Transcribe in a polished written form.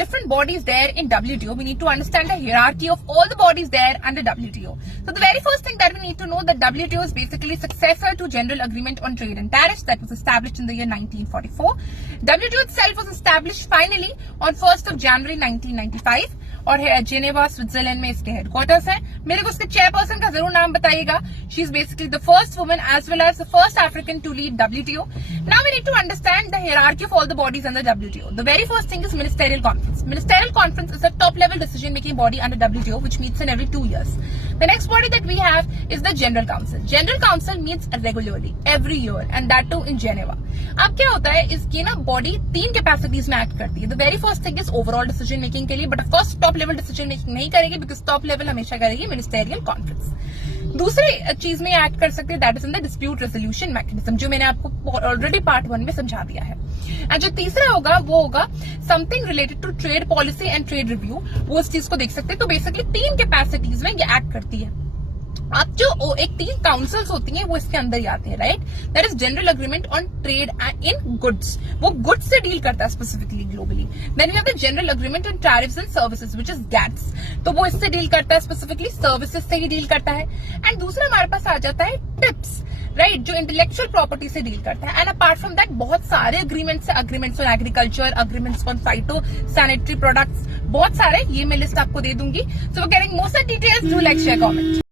different bodies there in WTO, we need to understand the hierarchy of all the bodies there under WTO. So the very first thing that we need to know that WTO is basically successor to General Agreement on Trade and Tariffs that was established in the year 1944. WTO itself was established finally on 1st of January 1995 और है Geneva Switzerland में इसके headquarters है. मेरे को उसके chairperson का जरूर नाम बताइएगा. She is basically the first woman as well as the first African to lead WTO. Now we need to understand the hierarchy of all the bodies under WTO. The very first thing is Ministerial Conference. Ministerial Conference is a top-level decision-making body under WTO which meets in every 2 years. The next body that we have is the General Council. General Council meets regularly every year and that too in Geneva. अब क्या होता है इसकी ना body 3 capacities में act करती है. The very first thing is overall decision making के लिए, but of course top level decision making नहीं करेगी बिकॉज टॉप लेवल हमेशा करेगी मिनिस्टेरियल कॉन्फ्रेंस. दूसरी चीज में एक्ट कर सकते हैं that is in the dispute resolution mechanism जो मैंने आपको ऑलरेडी पार्ट 1 में समझा दिया है. एंड जो तीसरा होगा वो होगा something related to trade policy and trade review. वो इस चीज को देख सकते हैं. तो बेसिकली 3 कैपेसिटीज में ये एक्ट करती है. अब जो एक 3 काउंसिल्स होती हैं वो इसके अंदर ही आते हैं, right. That is general agreement on trade in goods. वो गुड्स से डील करता है specifically globally. Then we have the general agreement on tariffs and services which is GATS. तो वो इससे डील करता है स्पेसिफिकली सर्विसेज से ही डील करता है. एंड दूसरा हमारे पास आ जाता है ट्रिप्स, राइट, जो इंटेलेक्चुअल प्रॉपर्टी से डील करता है. एंड अपार्ट फ्रॉम दैट बहुत सारे अग्रीमेंट्स है. Agreements on agriculture, agreements on phyto sanitary products, बहुत सारे. ये मैं लिस्ट आपको दे दूंगी. So we getting most details. Do like share comment.